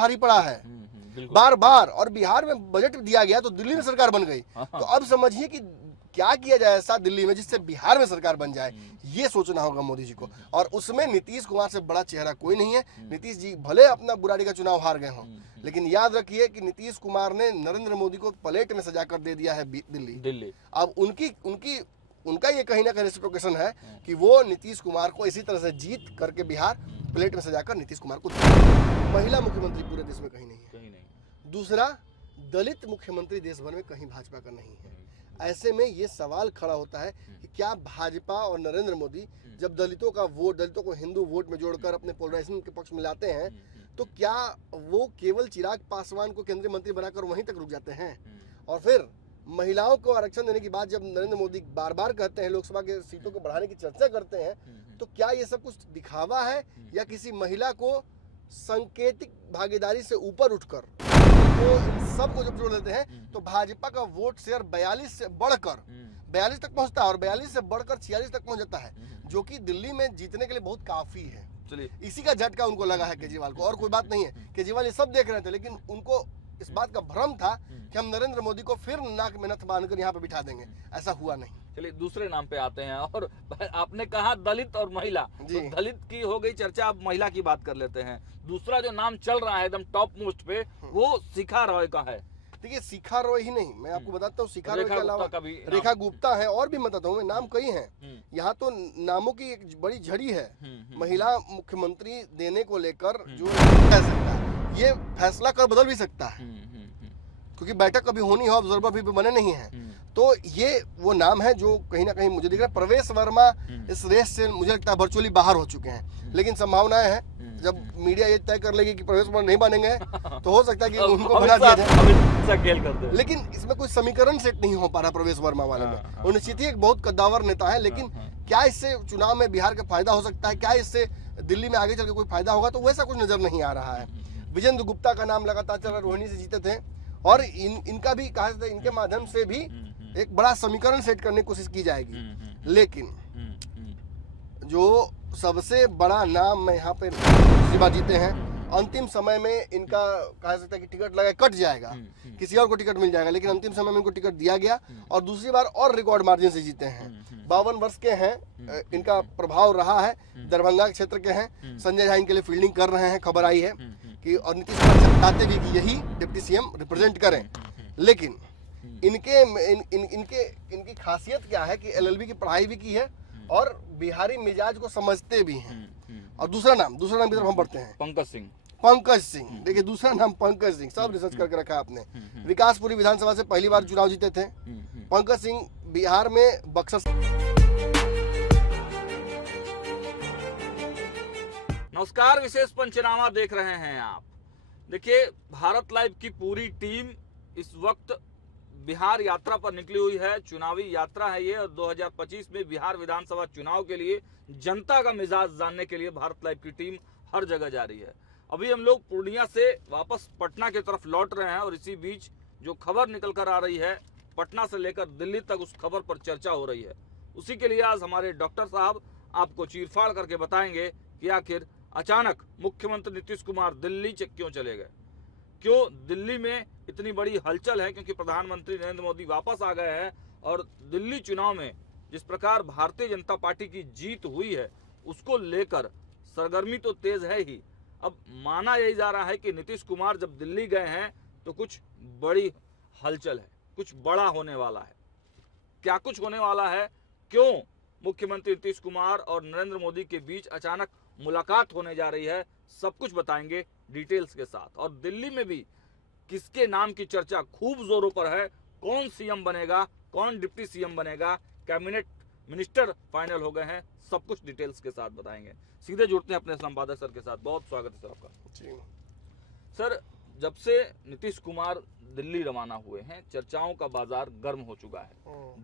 भारी पड़ा है बार बार। और बिहार में बजट दिया गया तो दिल्ली में सरकार बन गई। तो अब समझिए कि क्या किया जाए ऐसा दिल्ली में जिससे बिहार में सरकार बन जाए, ये सोचना होगा मोदी जी को। और उसमें नीतीश कुमार से बड़ा चेहरा कोई नहीं है। नीतीश जी भले अपना बुराड़ी का चुनाव हार गए हों, लेकिन याद रखिए कि नीतीश कुमार ने नरेंद्र मोदी को प्लेट में सजा कर दे दिया है दिल्ली। अब उनका ये कहीं ना कहीं रेसिप्रोकेशन है कि वो नीतीश कुमार को इसी तरह से जीत करके बिहार प्लेट में सजाकर नीतीश कुमार को महिला मुख्यमंत्री पूरे देश में कहीं नहीं है। दूसरा, दलित मुख्यमंत्री देश भर में कहीं भाजपा का नहीं है। ऐसे में ये सवाल खड़ा होता है कि क्या भाजपा और नरेंद्र मोदी जब दलितों को हिंदू वोट में जोड़कर अपने पोलराइजेशन के पक्ष में लाते हैं, तो क्या वो केवल चिराग पासवान को केंद्रीय मंत्री बनाकर वहीं तक रुक जाते हैं? और फिर महिलाओं को आरक्षण देने की बात जब नरेंद्र मोदी बार बार कहते हैं, लोकसभा के सीटों को बढ़ाने की चर्चा करते हैं, तो क्या ये सब कुछ दिखावा है या किसी महिला को सांकेतिक भागीदारी से ऊपर उठकर तो इन सब को जब जोड़ लेते हैं तो भाजपा का वोट शेयर 42 से बढ़कर 42 तक पहुंचता है और 42 से बढ़कर 46 तक पहुंच जाता है, जो कि दिल्ली में जीतने के लिए बहुत काफी है। चलिए, इसी का झटका उनको लगा है केजरीवाल को, और कोई बात नहीं है। केजरीवाल ये सब देख रहे थे, लेकिन उनको इस बात का भ्रम था कि हम नरेंद्र मोदी को फिर नाक में नथ बांधकर यहाँ पे बिठा देंगे। ऐसा हुआ नहीं। चलिए, दूसरे नाम पे आते हैं। और आपने कहा दलित और महिला, तो दलित की हो गई चर्चा, अब महिला की बात कर लेते हैं। दूसरा जो नाम चल रहा है एकदम टॉप मोस्ट पे, वो शिखा रॉय का है। देखिए, शिखा रॉय ही नहीं, मैं आपको बताता हूँ, शिखा रॉय के अलावा रेखा गुप्ता है, और भी बताता हूँ, नाम कई हैं। यहाँ तो नामों की एक बड़ी झड़ी है महिला मुख्यमंत्री देने को लेकर। जो कह सकता है ये फैसला कर बदल भी सकता है, क्योंकि बैठक कभी होनी हो, ऑब्जर्वर भी बने नहीं है। तो ये वो नाम है जो कहीं ना कहीं मुझे दिख रहा है। प्रवेश वर्मा इस रेस से मुझे लगता है वर्चुअली बाहर हो चुके हैं, लेकिन संभावनाएं हैं जब मीडिया ये तय कर लेगी कि प्रवेश वर्मा नहीं बनेंगे तो हो सकता है कि उनको बना दिया जाए। लेकिन इसमें कोई समीकरण सेट नहीं हो पा रहा प्रवेश वर्मा वाले में। वो निश्चित ही एक बहुत कद्दावर नेता है, लेकिन क्या इससे चुनाव में बिहार का फायदा हो सकता है, क्या इससे दिल्ली में आगे चल के कोई फायदा होगा, तो वैसा कुछ नजर नहीं आ रहा है। विजेंद्र गुप्ता का नाम लगातार चल रहा, रोहिणी से जीते थे, और इनका भी कहा जाता है इनके माध्यम से भी एक बड़ा समीकरण सेट करने की कोशिश की जाएगी। लेकिन जो सबसे बड़ा नाम मैं यहाँ पे शिवा जीते हैं, अंतिम समय में इनका कहा सकता है कि टिकट लगा कट जाएगा, किसी और को टिकट मिल जाएगा, लेकिन अंतिम समय में इनको टिकट दिया गया और दूसरी बार और रिकॉर्ड मार्जिन से जीते हैं। 52 वर्ष के हैं, इनका प्रभाव रहा है, दरभंगा क्षेत्र के हैं, संजय झा इनके लिए फील्डिंग कर रहे हैं, खबर आई है कि, और नीतीश कुमार चाहते भी कि यही डिप्टी सीएम रिप्रेजेंट करें। लेकिन इनकी खासियत क्या है कि एलएलबी की पढ़ाई भी की है और बिहारी मिजाज को समझते भी हैं। और दूसरा नाम की तरफ हम बढ़ते हैं, पंकज सिंह। देखिए, दूसरा नाम पंकज सिंह, सब रिसर्च करके रखा है आपने। विकासपुरी विधानसभा से पहली बार चुनाव जीते थे पंकज सिंह, बिहार में बक्सर। नमस्कार, विशेष पंचनामा देख रहे हैं आप। देखिए, भारत लाइव की पूरी टीम इस वक्त बिहार यात्रा पर निकली हुई है। चुनावी यात्रा है ये, और 2025 में बिहार विधानसभा चुनाव के लिए जनता का मिजाज जानने के लिए भारत लाइव की टीम हर जगह जा रही है। अभी हम लोग पूर्णिया से वापस पटना की तरफ लौट रहे हैं, और इसी बीच जो खबर निकल कर आ रही है पटना से लेकर दिल्ली तक, उस खबर पर चर्चा हो रही है। उसी के लिए आज हमारे डॉक्टर साहब आपको चीरफाड़ करके बताएंगे कि आखिर अचानक मुख्यमंत्री नीतीश कुमार दिल्ली क्यों चले गए, क्यों दिल्ली में इतनी बड़ी हलचल है, क्योंकि प्रधानमंत्री नरेंद्र मोदी वापस आ गए हैं। और दिल्ली चुनाव में जिस प्रकार भारतीय जनता पार्टी की जीत हुई है, उसको लेकर सरगर्मी तो तेज है ही। अब माना यही जा रहा है कि नीतीश कुमार जब दिल्ली गए हैं तो कुछ बड़ी हलचल है, कुछ बड़ा होने वाला है। क्या कुछ होने वाला है, क्यों मुख्यमंत्री नीतीश कुमार और नरेंद्र मोदी के बीच अचानक मुलाकात होने जा रही है, सब कुछ बताएंगे डिटेल्स के साथ। और दिल्ली में भी किसके नाम की चर्चा खूब जोरों पर है, कौन सीएम बनेगा, कौन डिप्टी सीएम बनेगा, कैबिनेट मिनिस्टर फाइनल हो गए हैं, सब कुछ डिटेल्स के साथ बताएंगे। सीधे जुड़ते हैं अपने संपादक सर के साथ। बहुत स्वागत है सर आपका। सर, जब से नीतीश कुमार दिल्ली रवाना हुए हैं, चर्चाओं का बाजार गर्म हो चुका है।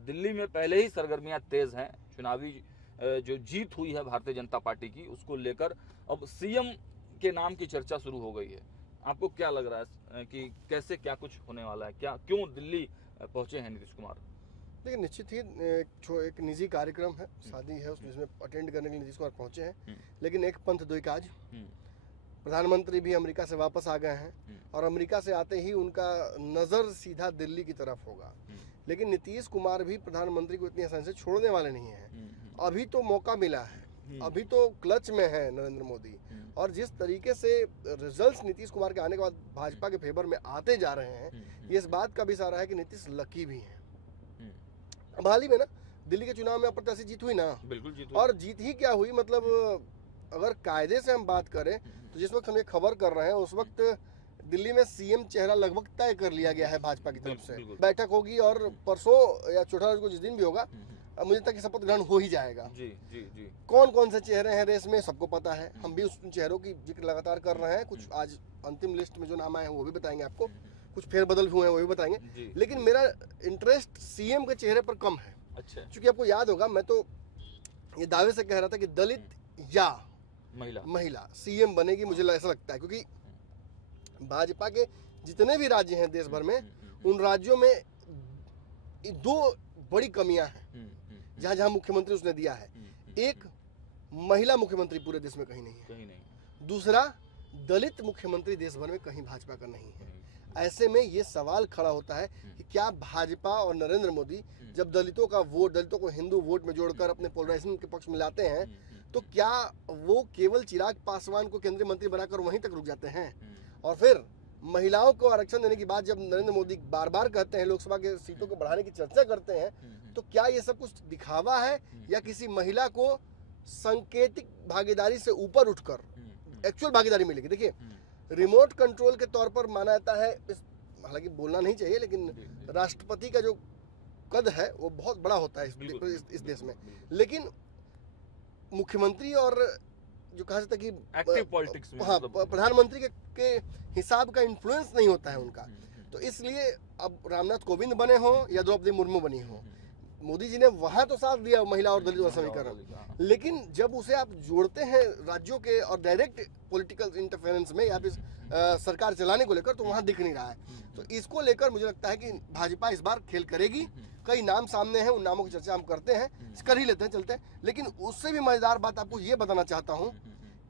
दिल्ली में पहले ही सरगर्मियां तेज हैं, चुनावी जो जीत हुई है भारतीय जनता पार्टी की, उसको लेकर अब सीएम के नाम की चर्चा शुरू हो गई है। आपको क्या लग रहा है कि कैसे क्या कुछ होने वाला है, क्या क्यों दिल्ली पहुंचे हैं नीतीश कुमार? देखिए, निश्चित ही एक निजी कार्यक्रम है, शादी है, जिसमें अटेंड करने के लिए नीतीश कुमार पहुंचे हैं। लेकिन एक पंथ दो काज, प्रधानमंत्री भी अमेरिका से वापस आ गए हैं और अमेरिका से आते ही उनका नज़र सीधा दिल्ली की तरफ होगा। लेकिन नीतीश कुमार भी प्रधानमंत्री को इतनी आसानी से छोड़ने वाले नहीं हैं। अभी तो मौका मिला है, अभी तो क्लच में है नरेंद्र मोदी, और जिस तरीके से रिजल्ट्स नीतीश कुमार के आने के बाद भाजपा के फेवर में आते जा रहे हैं, ये इस बात का भी इशारा है कि नीतीश लकी भी हैं। अब हाल ही में ना दिल्ली के चुनाव में अप्रत्याशित जीत हुई ना, बिल्कुल जीत और जीत ही क्या हुई, मतलब अगर कायदे से हम बात करें तो जिस वक्त हम ये खबर कर रहे हैं उस वक्त दिल्ली में सीएम चेहरा लगभग तय कर लिया गया है भाजपा की तरफ से। बैठक होगी और परसों या चौथा को जिस दिन भी होगा, मुझे तक शपथ ग्रहण हो ही जाएगा। जी जी जी। कौन कौन से चेहरे हैं रेस में सबको पता है, हम भी उस चेहरों की जिक्र लगातार कर रहे हैं। कुछ आज अंतिम लिस्ट में जो नाम आए हैं वो भी बताएंगे आपको, कुछ फेरबदल भी हुए हैं वो भी बताएंगे। लेकिन मेरा इंटरेस्ट सीएम के चेहरे पर कम है। अच्छा। क्योंकि आपको याद होगा मैं तो ये दावे से कह रहा था कि दलित या महिला सीएम बनेगी, मुझे ऐसा लगता है। क्योंकि भाजपा के जितने भी राज्य हैं देश भर में, उन राज्यों में दो बड़ी कमियां हैं जहां जहां मुख्यमंत्री उसने दिया है। एक, महिला मुख्यमंत्री पूरे देश में कहीं नहीं है। दूसरा, दलित मुख्यमंत्री देश भर में कहीं भाजपा का नहीं है। ऐसे में ये सवाल खड़ा होता है कि क्या भाजपा और नरेंद्र मोदी जब दलितों का वोट, दलितों को हिंदू वोट में जोड़कर अपने पोलराइजेशन के पक्ष में लाते हैं, तो क्या वो केवल चिराग पासवान को केंद्रीय मंत्री बनाकर वहीं तक रुक जाते हैं? और फिर महिलाओं को आरक्षण देने की बात जब नरेंद्र मोदी बार बार कहते हैं, लोकसभा के सीटों को बढ़ाने की चर्चा करते हैं, तो क्या ये सब कुछ दिखावा है या किसी महिला को सांकेतिक भागीदारी से ऊपर उठकर एक्चुअल भागीदारी मिलेगी? देखिए, रिमोट कंट्रोल के तौर पर माना जाता है, हालांकि बोलना नहीं चाहिए, लेकिन राष्ट्रपति का जो कद है वो बहुत बड़ा होता है इस देश में। लेकिन मुख्यमंत्री और जो कहा जाता है कि एक्टिव पॉलिटिक्स में, हाँ, प्रधानमंत्री के हिसाब का इन्फ्लुएंस नहीं होता है उनका। तो इसलिए अब रामनाथ कोविंद बने हो या द्रौपदी मुर्मू बनी हो, मोदी जी ने वहां तो साथ दिया महिला और दलित समीकरण, लेकिन जब उसे आप जोड़ते हैं राज्यों के और डायरेक्ट पॉलिटिकल इंटरफेरेंस में या फिर सरकार चलाने को लेकर, तो वहां दिख नहीं रहा है। तो इसको लेकर मुझे लगता है कि भाजपा इस बार खेल करेगी। कई नाम सामने हैं, उन नामों की चर्चा हम करते हैं, कर ही लेते हैं, चलते हैं। लेकिन उससे भी मजेदार बात आपको ये बताना चाहता हूँ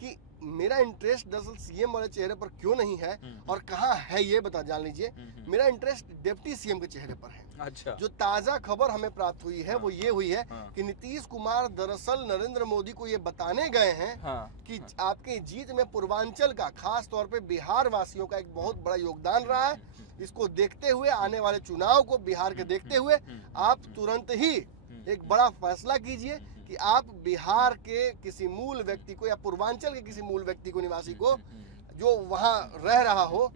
कि मेरा इंटरेस्ट दरअसल सीएम वाले चेहरे पर क्यों नहीं है और कहाँ है, ये जान लीजिए। मेरा इंटरेस्ट डिप्टी सीएम के चेहरे पर है। अच्छा। जो ताजा खबर हमें प्राप्त हुई है वो ये हुई है कि नीतीश कुमार दरअसल नरेंद्र मोदी को ये बताने गए हैं कि आपके जीत में पूर्वांचल का, खास तौर पे बिहार वासियों का एक बहुत बड़ा योगदान रहा है। इसको देखते हुए, आने वाले चुनाव को बिहार के देखते हुए, आप तुरंत ही एक बड़ा फैसला कीजिए कि आप बिहार के किसी मूल व्यक्ति को या पूर्वांचल के किसी मूल व्यक्ति को, निवासी को, जो वहां रह रहा हो,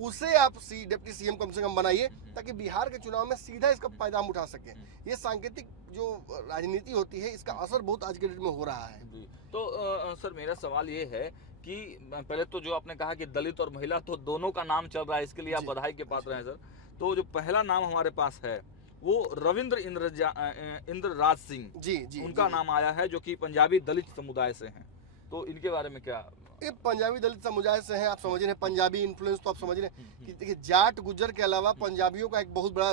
उसे आप डिप्टी सीएम कम से कम बनाइए, ताकि बिहार के चुनाव में सीधा इसका फायदा हम उठा सकें। ये सांकेतिक जो राजनीति होती है, इसका असर बहुत आज के डेट में हो रहा है। तो सर, मेरा सवाल ये है कि पहले तो जो आपने कहा कि दलित और महिला, तो दोनों का नाम चल रहा है, इसके लिए आप बधाई के पात्र हैं सर। तो जो पहला नाम हमारे पास है वो रविंद्र इंद्रराज सिंह जी, उनका नाम आया है, जो कि पंजाबी दलित समुदाय से हैं। तो इनके बारे में क्या? ये पंजाबी दलित समुदाय से हैं, आप समझ रहे हैं, पंजाबी इन्फ्लुएंस तो आप समझ रहे हैं कि देखिए, जाट गुज्जर के अलावा पंजाबियों का एक बहुत बड़ा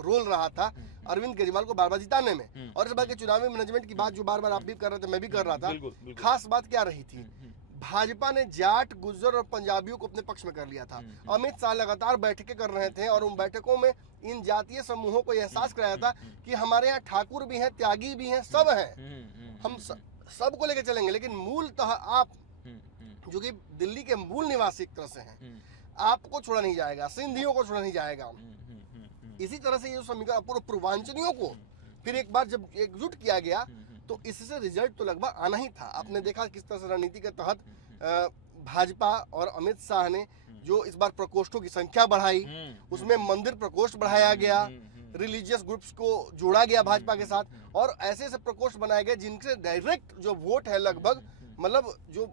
रोल रहा था अरविंद केजरीवाल को बार बार जिताने में। और इस बार के चुनावी मैनेजमेंट की बात जो बार बार आप भी कर रहे थे, मैं भी कर रहा था, खास बात क्या रही थी, भाजपा ने जाट, गुज्जर और पंजाबियों को अपने पक्ष में कर लिया था। अमित शाह लगातार बैठकें कर रहे थे और उन बैठकों में इन जातीय समूहों को एहसास कराया था कि हमारे यहाँ ठाकुर भी हैं, त्यागी भी हैं, सब हैं, हम सबको लेकर चलेंगे। लेकिन मूलतः आप जो कि दिल्ली के मूल निवासी एक तरह से हैं, आपको छोड़ा नहीं जाएगा, सिंधियों को छोड़ा नहीं जाएगा। इसी तरह से ये समीकरण पूर्व पूर्वांचलियों को फिर एक बार जब एकजुट किया गया, तो इससे रिजल्ट तो लगभग आना ही था। आपने देखा किस तरह से रणनीति के तहत भाजपा और अमित शाह ने जो इस बार प्रकोष्ठों की संख्या बढ़ाई, उसमें मंदिर प्रकोष्ठ बढ़ाया गया, रिलीजियस ग्रुप्स को जोड़ा गया भाजपा के साथ, और ऐसे ऐसे प्रकोष्ठ बनाए गए जिनसे डायरेक्ट जो वोट है, लगभग मतलब जो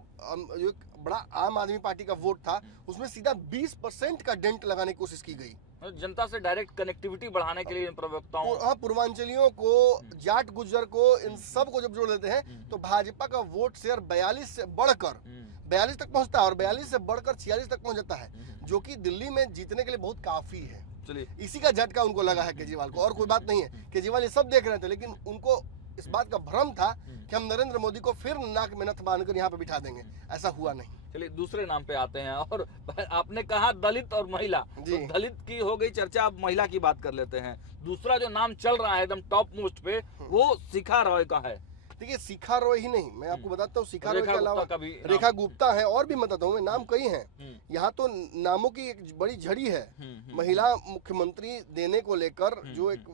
बड़ा आम आदमी पार्टी का वोट था, उसमें सीधा 20% का डेंट लगाने की कोशिश की गई। जनता से डायरेक्ट कनेक्टिविटी बढ़ाने के लिए इन प्रवक्ताओं, हाँ, पूर्वांचलियों को, जाट गुज्जर को, इन सब को जब जोड़ लेते हैं, तो भाजपा का वोट शेयर 42 से बढ़कर 42 तक पहुंचता है और 42 से बढ़कर 46 तक पहुंच जाता है, जो कि दिल्ली में जीतने के लिए बहुत काफी है। चलिए, इसी का झटका उनको लगा है केजरीवाल को, और कोई बात नहीं है। केजरीवाल ये सब देख रहे थे, लेकिन उनको इस बात का भ्रम था कि हम नरेंद्र मोदी को फिर नाक में नथ बांधकर यहाँ पे बिठा देंगे। ऐसा हुआ नहीं। चलिए दूसरे नाम पे आते हैं। और आपने कहा दलित और महिला, तो दलित की हो गई चर्चा, अब महिला की बात कर लेते हैं। दूसरा जो नाम चल रहा है एकदम टॉप मोस्ट पे, वो शिखा रॉय का है। देखिए शिखा रॉय ही नहीं, मैं आपको बताता हूँ, शिखा रॉय के अलावा रेखा गुप्ता है, और भी बताता हूँ मैं, नाम कई हैं। यहाँ तो नामों की एक बड़ी झड़ी है। महिला मुख्यमंत्री देने को लेकर जो एक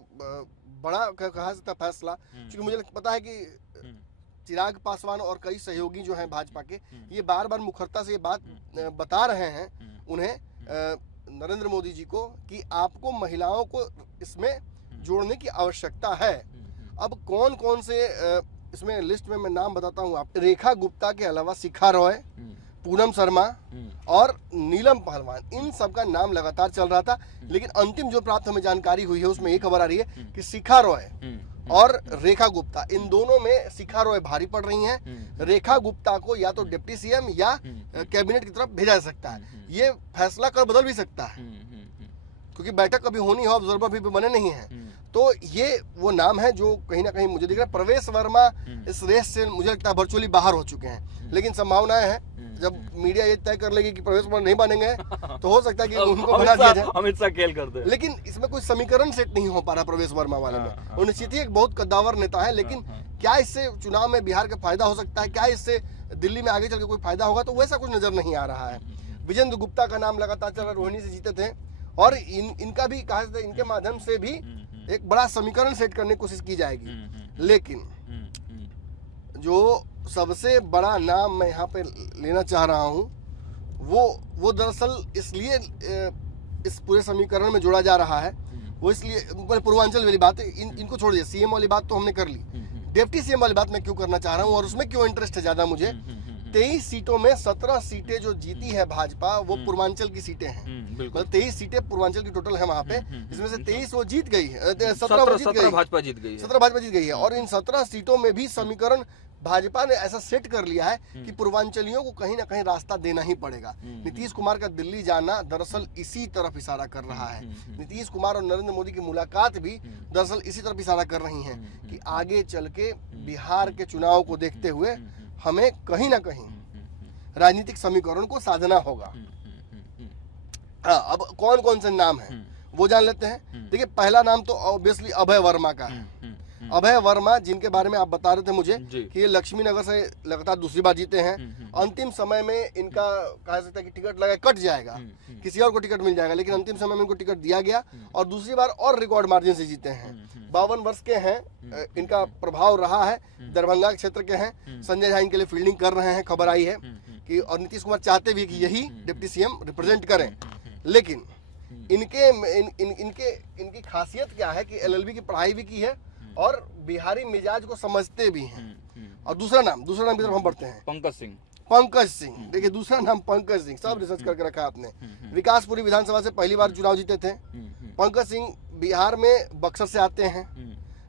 बड़ा कहा जाता फैसला, क्योंकि मुझे पता है कि चिराग पासवान और कई सहयोगी जो हैं भाजपा के, ये बार बार मुखरता से ये बात बता रहे हैं उन्हें, नरेंद्र मोदी जी को, कि आपको महिलाओं को इसमें जोड़ने की आवश्यकता है। अब कौन कौन से इसमें लिस्ट में मैं नाम बताता हूँ आप। रेखा गुप्ता के अलावा शिखा रॉय, पूनम शर्मा और नीलम पहलवान, इन सब का नाम लगातार चल रहा था। लेकिन अंतिम जो प्राप्त हमें जानकारी हुई है उसमें ये खबर आ रही है कि शिखा रॉय और रेखा गुप्ता, इन दोनों में शिखा रॉय भारी पड़ रही हैं। रेखा गुप्ता को या तो डिप्टी सीएम या कैबिनेट की तरफ भेजा जा सकता है। ये फैसला कर बदल भी सकता है, क्योंकि बैठक अभी होनी है, ऑब्जर्वर भी बने नहीं है। तो ये वो नाम है जो कहीं ना कहीं मुझे दिख रहा है। प्रवेश वर्मा इस रेस से मुझे लगता है वर्चुअली बाहर हो चुके हैं, लेकिन संभावनाएं हैं जब मीडिया ये तय कर लेगी कि प्रवेश वर्मा नहीं बनेंगे तो हो सकता है कि उनको बना दिया जाए। अमित शाह खेल कर दे। लेकिन इसमें कोई समीकरण सेट नहीं हो पा रहा प्रवेश वर्मा वाले में। वो निश्चित ही एक बहुत कद्दावर नेता है, लेकिन क्या इससे चुनाव में बिहार का फायदा हो सकता है, क्या इससे दिल्ली में आगे चल के कोई फायदा होगा, तो वैसा कुछ नजर नहीं आ रहा है। विजेंद्र गुप्ता का नाम लगातार चल रहा, रोहिणी से जीते थे, और इनका भी कहा जाता है, इनके माध्यम से भी एक बड़ा समीकरण सेट करने की कोशिश की जाएगी। लेकिन जो सबसे बड़ा नाम मैं यहाँ पे लेना चाह रहा हूँ, वो दरअसल इसलिए इस पूरे समीकरण में जोड़ा जा रहा है, वो इसलिए पूर्वांचल वाली बात है, इनको छोड़ दिया। सीएम वाली बात तो हमने कर ली, डिप्टी सीएम वाली बात मैं क्यों करना चाह रहा हूँ और उसमें क्यों इंटरेस्ट है ज्यादा मुझे। 23 सीटों में 17 सीटें जो जीती है भाजपा, वो पूर्वांचल की सीटें हैं। मतलब 23 सीटें पूर्वांचल की टोटल है वहाँ पे, इसमें से 23 वो जीत गई है, 17 भाजपा जीत गई है, 17 भाजपा जीत गई है। और इन 17 सीटों में भी समीकरण भाजपा ने ऐसा सेट कर लिया है कि पूर्वांचलियों को कहीं ना कहीं रास्ता देना ही पड़ेगा। नीतीश कुमार का दिल्ली जाना दरअसल इसी तरफ इशारा कर रहा है। नीतीश कुमार और नरेंद्र मोदी की मुलाकात भी दरअसल इसी तरफ इशारा कर रही है कि आगे चल के बिहार के चुनाव को देखते हुए हमें कहीं ना कहीं राजनीतिक समीकरण को साधना होगा। हाँ, अब कौन कौन से नाम हैं वो जान लेते हैं। देखिए पहला नाम तो ऑब्वियसली अभय वर्मा का है। अभय वर्मा, जिनके बारे में आप बता रहे थे मुझे कि ये लक्ष्मी नगर से लगातार दूसरी बार जीते हैं। अंतिम समय में इनका कहा सकता है कि टिकट लगा कट जाएगा, किसी और को टिकट मिल जाएगा, लेकिन अंतिम समय में इनको टिकट दिया गया और दूसरी बार और रिकॉर्ड मार्जिन से जीते हैं। 52 वर्ष के हैं, इनका प्रभाव रहा है, दरभंगा क्षेत्र के हैं। संजय झा इनके लिए फील्डिंग कर रहे हैं, खबर आई है कि, और नीतीश कुमार चाहते भी कि यही डिप्टी सीएम रिप्रेजेंट करें। लेकिन इनकी खासियत क्या है कि एलएलबी की पढ़ाई भी की है और बिहारी मिजाज को समझते भी हैं। और दूसरा नाम की तरफ हम बढ़ते हैं, पंकज सिंह। देखिए दूसरा नाम पंकज सिंह, सब रिसर्च करके रखा आपने। विकासपुरी विधानसभा से पहली बार चुनाव जीते थे पंकज सिंह। बिहार में बक्सर से आते हैं,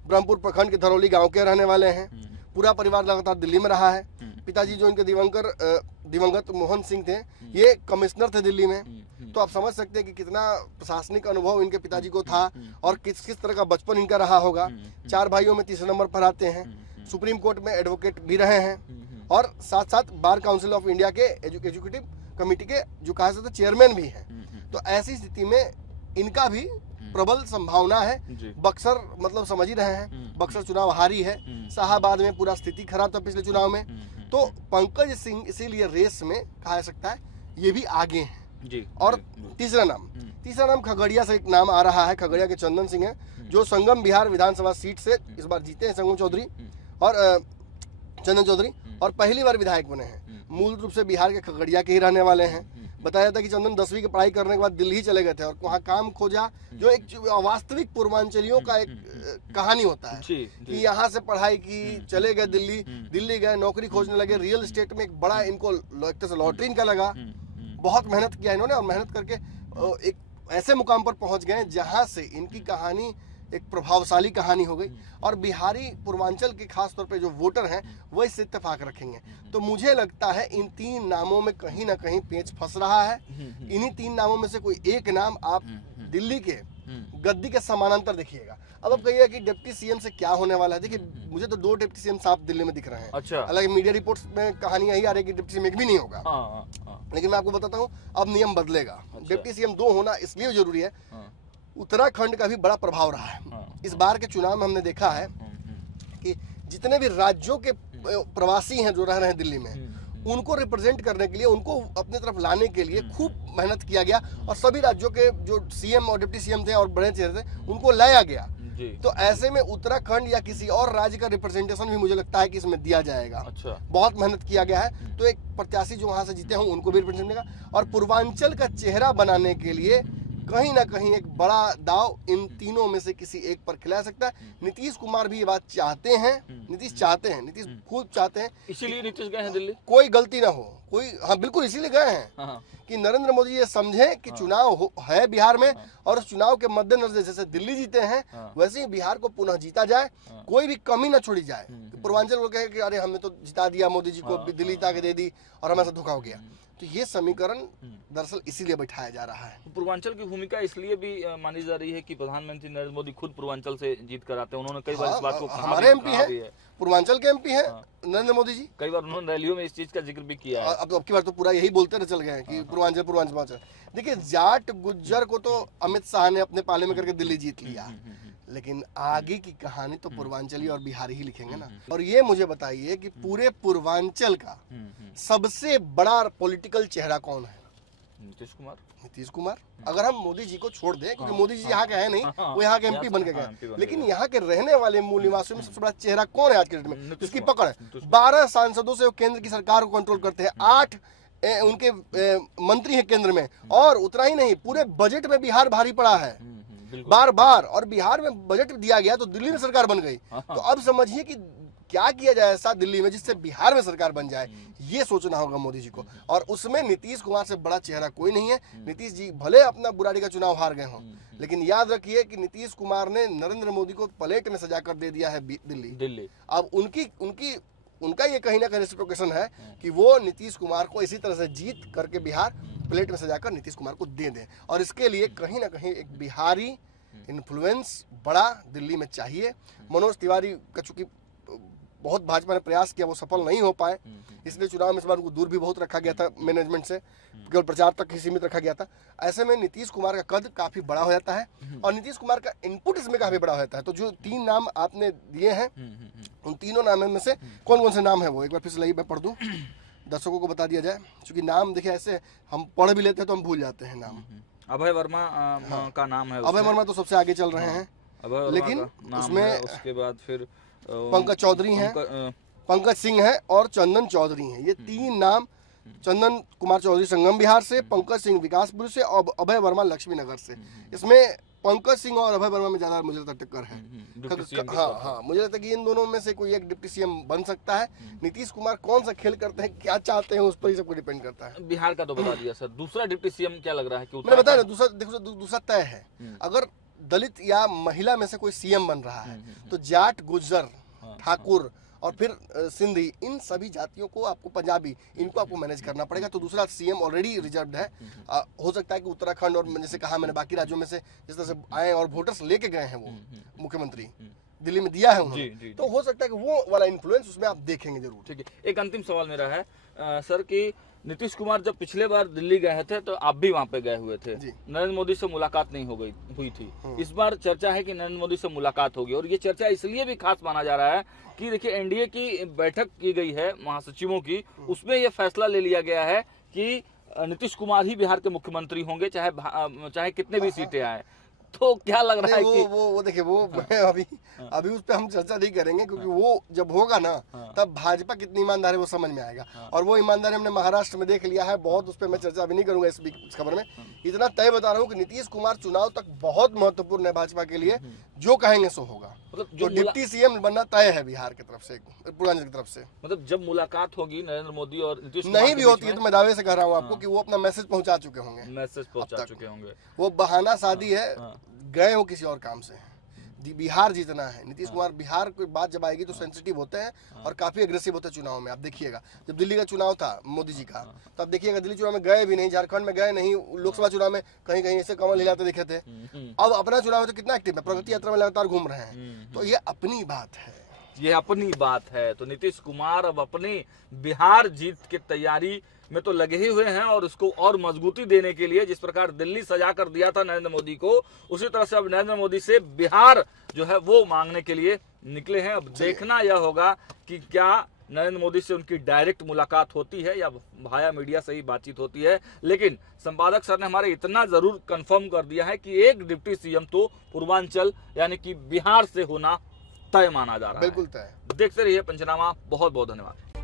ब्रह्मपुर प्रखंड के धरौली गांव के रहने वाले हैं। पूरा परिवार लगातार दिल्ली में रहा है। पिताजी जो इनके दिवंगत मोहन सिंह थे, ये कमिश्नर थे दिल्ली में। तो आप समझ सकते हैं कि कितना प्रशासनिक अनुभव इनके पिताजी को था और किस तरह का बचपन इनका रहा होगा। 4 भाइयों में तीसरे नंबर पर आते हैं। सुप्रीम कोर्ट में एडवोकेट भी रहे हैं और साथ साथ बार काउंसिल ऑफ इंडिया के एजुकेटिव कमेटी के जो कहा जाता है चेयरमैन भी हैं। तो ऐसी स्थिति में इनका भी प्रबल संभावना है। बक्सर मतलब समझ ही रहे हैं, बक्सर चुनाव हारी है। शाहाबाद में पूरा स्थिति खराब था पिछले चुनाव में। तो पंकज सिंह इसीलिए रेस में कहा जा सकता है ये भी आगे हैं जी। और तीसरा नाम खगड़िया से एक नाम आ रहा है। खगड़िया के चंदन सिंह है, जो संगम बिहार विधानसभा सीट से इस बार जीते हैं, संगम चौधरी और चंदन चौधरी, और पहली बार विधायक बने हैं। मूल रूप से बिहार के खगड़िया के ही रहने वाले हैं। बताया जाता है कि चंदन 10वीं की पढ़ाई करने के बाद दिल्ली चले गए थे और वहाँ काम खोजा, जो एक वास्तविक पूर्वांचलियों का एक कहानी होता है कि यहाँ से पढ़ाई की, चले गए दिल्ली गए, नौकरी खोजने लगे। रियल एस्टेट में एक बड़ा इनको एक तरह से लॉटरी इनका लगा। बहुत मेहनत किया इन्होंने और मेहनत करके एक ऐसे मुकाम पर पहुंच गए जहां से इनकी कहानी एक प्रभावशाली कहानी हो गई। और बिहारी पूर्वांचल के खास तौर पे जो वोटर हैं वो इससे इत्तेफाक रखेंगे। तो मुझे लगता है इन 3 नामों में कहीं ना कहीं पेच फंस रहा है। इन्हीं 3 नामों में से कोई एक नाम आप दिल्ली के गद्दी के समानांतर देखिएगा। अब आप कहिए कि डिप्टी सीएम से क्या होने वाला है। देखिए मुझे तो 2 डिप्टी सीएम साफ दिल्ली में दिख रहे हैं। अच्छा। हालांकि मीडिया रिपोर्ट्स में कहानी यही आ रही है कि डिप्टी सीएम एक भी नहीं होगा। लेकिन मैं आपको बताता हूँ अब नियम बदलेगा। डिप्टी सीएम 2 होना इसलिए जरूरी है, उत्तराखंड का भी बड़ा प्रभाव रहा है। इस बार के चुनाव में हमने देखा है कि जितने भी राज्यों के प्रवासी हैं जो रह रहे हैं दिल्ली में, उनको रिप्रेजेंट करने के लिए, उनको अपने तरफ लाने के लिए खूब मेहनत किया गया और सभी राज्यों के जो सीएम और डिप्टी सीएम थे और बड़े चेहरे थे उनको लाया गया। तो ऐसे में उत्तराखंड या किसी और राज्य का रिप्रेजेंटेशन भी मुझे लगता है कि इसमें दिया जाएगा। अच्छा। बहुत मेहनत किया गया है, तो एक प्रत्याशी जो वहां से जीते हों उनको भी रिप्रेजेंट मिलेगा। और पूर्वांचल का चेहरा बनाने के लिए कहीं ना कहीं एक बड़ा दाव इन तीनों में से किसी एक पर खिला सकता है। नीतीश कुमार भी ये बात चाहते हैं, नीतीश चाहते हैं, नीतीश खुद चाहते हैं, इसीलिए नीतीश गए हैं दिल्ली, कोई गलती ना हो, कोई, हाँ बिल्कुल इसीलिए गए हैं कि नरेंद्र मोदी ये समझे कि चुनाव है बिहार में और उस चुनाव के मद्देनजर जैसे दिल्ली जीते हैं वैसे ही बिहार को पुनः जीता जाए, कोई भी कमी ना छोड़ी जाए। पूर्वांचल को कहे कि अरे हमने तो जिता दिया मोदी जी को, दिल्ली जिता के दे दी और हमें धोखा हो गया। तो ये समीकरण दरअसल इसीलिए बैठाया जा रहा है। पूर्वांचल की भूमिका इसलिए भी मानी जा रही है कि प्रधानमंत्री नरेंद्र मोदी खुद पूर्वांचल से जीत कर आते हैं। उन्होंने कई बार इस बात को कहा, हमारे एमपी है, पूर्वांचल के एमपी है नरेंद्र मोदी जी। कई बार उन्होंने रैलियों में इस चीज का जिक्र भी किया है। अब की बार तो पूरा यही बोलते रह चल गए हैं कि पूर्वांचल पूर्वांचल। देखिए जाट गुज्जर को तो अमित शाह ने अपने पाले में करके दिल्ली जीत लिया, लेकिन आगे की कहानी तो पूर्वांचली और बिहारी ही लिखेंगे ना। और ये मुझे बताइए कि पूरे पूर्वांचल का सबसे बड़ा पॉलिटिकल चेहरा कौन है? नीतीश कुमार। नीतीश कुमार। अगर हम मोदी जी को छोड़ दें, क्योंकि मोदी जी यहाँ के है नहीं, वो यहाँ के एमपी बन के गए, लेकिन यहाँ के रहने वाले मूल निवासियों में सबसे बड़ा चेहरा कौन है आज के डेट में जिसकी पकड़ है? 12 सांसदों से वो केंद्र की सरकार को कंट्रोल करते हैं, 8 उनके मंत्री हैं केंद्र में, और उतना ही नहीं पूरे बजट में बिहार भारी पड़ा है बार बार, और बिहार में बजट दिया गया तो दिल्ली में सरकार बन गई। तो अब समझिए कि क्या किया जाए ऐसा दिल्ली में जिससे बिहार में सरकार बन जाए, ये सोचना होगा मोदी जी को। और उसमें नीतीश कुमार से बड़ा चेहरा कोई नहीं है। नीतीश जी भले अपना बुराड़ी का चुनाव हार गए हों, लेकिन याद रखिए कि नीतीश कुमार ने नरेंद्र मोदी को प्लेट में सजा कर दे दिया है दिल्ली। अब उनका ये कहीं ना कहीं रेसिप्रोकेशन है कि वो नीतीश कुमार को इसी तरह से जीत करके बिहार प्लेट में सजाकर नीतीश कुमार को दे दें। और इसके लिए कहीं ना कहीं एक बिहारी इन्फ्लुएंस बड़ा दिल्ली में चाहिए। मनोज तिवारी का चूंकि बहुत भाजपा ने प्रयास किया, वो सफल नहीं हो पाए, इसलिए चुनाव में इस बार उनको दूर भी बहुत रखा गया था मैनेजमेंट से, केवल प्रचार तक ही सीमित रखा गया था। ऐसे में नीतीश कुमार का कद काफी बड़ा हो जाता है और नीतीश कुमार का इनपुट इसमें काफी बड़ा हो जाता है। तो जो 3 नाम आपने दिए हैं, उन तीनों नामों में से कौन कौन से नाम है वो एक बार फिर से लाइए मैं पढ़ दूं, दर्शकों को बता दिया जाए, क्योंकि नाम देखिए ऐसे हम पढ़ भी लेते हैं तो हम भूल जाते हैं नाम। अभय वर्मा का नाम है, अभय वर्मा तो सबसे आगे चल रहे हैं, लेकिन उसमें उसके बाद फिर पंकज चौधरी हैं, पंकज सिंह है और चंदन चौधरी हैं। ये 3 नाम, चंदन कुमार चौधरी संगम बिहार से, पंकज सिंह विकासपुर से और अभय वर्मा लक्ष्मी नगर से। इसमें पंकज सिंह और अभय वर्मा में ज्यादा मुझे लगता है टक्कर है। हाँ, मुझे लगता है कि इन दोनों में से कोई एक डिप्टी सीएम बन सकता है। नीतीश कुमार कौन सा खेल करते हैं, क्या चाहते हैं, उस पर ही सबको डिपेंड करता है। बिहार का तो बता दिया सर, दूसरा डिप्टी सीएम क्या लग रहा है? मैंने बताया ना, दूसरा तय है। अगर दलित या महिला में से कोई सीएम बन रहा है तो जाट, गुज्जर, ठाकुर और फिर सिंधी, इन सभी जातियों को, आपको पंजाबी, इनको आपको मैनेज करना पड़ेगा। तो दूसरा सीएम ऑलरेडी रिजर्व्ड है। हो सकता है कि उत्तराखंड और जैसे कहा मैंने बाकी राज्यों में से जिस तरह से आए और वोटर्स लेके गए हैं, वो मुख्यमंत्री दिल्ली में दिया है उन्होंने, तो हो सकता है कि वो वाला इन्फ्लुएंस उसमें आप देखेंगे जरूर। ठीक है, एक अंतिम सवाल मेरा है सर कि नीतीश कुमार जब पिछले बार दिल्ली गए थे तो आप भी वहां पे गए हुए थे, नरेंद्र मोदी से मुलाकात नहीं हुई थी। इस बार चर्चा है कि नरेंद्र मोदी से मुलाकात होगी, और ये चर्चा इसलिए भी खास माना जा रहा है कि देखिए एनडीए की बैठक की गई है महासचिवों की, उसमें यह फैसला ले लिया गया है कि नीतीश कुमार ही बिहार के मुख्यमंत्री होंगे, चाहे कितने भी सीटें आए। तो क्या लग रहा है कि वो देखिए वो मैं अभी उस पर हम चर्चा नहीं करेंगे, क्योंकि वो जब होगा ना तब भाजपा कितनी ईमानदार है वो समझ में आएगा। और वो ईमानदारी हमने महाराष्ट्र में देख लिया है बहुत, उस पर मैं चर्चा अभी नहीं करूंगा इस खबर में। इतना तय बता रहा हूँ कि नीतीश कुमार चुनाव तक बहुत महत्वपूर्ण है भाजपा के लिए, जो कहेंगे सो होगा। मतलब जो डिप्टी सीएम बनना तय है बिहार की तरफ से, पूर्वांचल की तरफ से। मतलब जब मुलाकात होगी नरेंद्र मोदी और नीतीश नहीं भी होती है तो मैं दावे से कह रहा हूँ आपको कि वो अपना मैसेज पहुंचा चुके होंगे। मैसेज पहुंचा चुके होंगे। वो बहाना शादी है, गए हो किसी और काम से, बिहार जीतना है। नीतीश कुमार बिहार कोई बात जब आएगी तो सेंसिटिव होते हैं और काफी अग्रेसिव होते हैं चुनाव में। आप देखिएगा जब दिल्ली का चुनाव था मोदी जी का, तो आप देखिएगा दिल्ली चुनाव में गए भी नहीं, झारखंड में गए नहीं, लोकसभा चुनाव में कहीं कहीं ऐसे कमल हिलाते दिखे थे। अब अपना चुनाव है तो कितना एक्टिव है, प्रगति यात्रा में लगातार घूम रहे हैं। तो ये अपनी बात है, ये अपनी बात है। तो नीतीश कुमार अब अपनी बिहार जीत की तैयारी में तो लगे ही हुए हैं और उसको और मजबूती देने के लिए जिस प्रकार दिल्ली सजा कर दिया था नरेंद्र मोदी को, उसी तरह से अब नरेंद्र मोदी से बिहार जो है वो मांगने के लिए निकले हैं। अब देखना यह होगा कि क्या नरेंद्र मोदी से उनकी डायरेक्ट मुलाकात होती है या भाया मीडिया से ही बातचीत होती है। लेकिन संपादक सर ने हमारे इतना जरूर कंफर्म कर दिया है कि एक डिप्टी सीएम तो पूर्वांचल यानी कि बिहार से होना तय माना जा रहा है। बिल्कुल तय। देखते रहिए पंचनामा। बहुत बहुत धन्यवाद।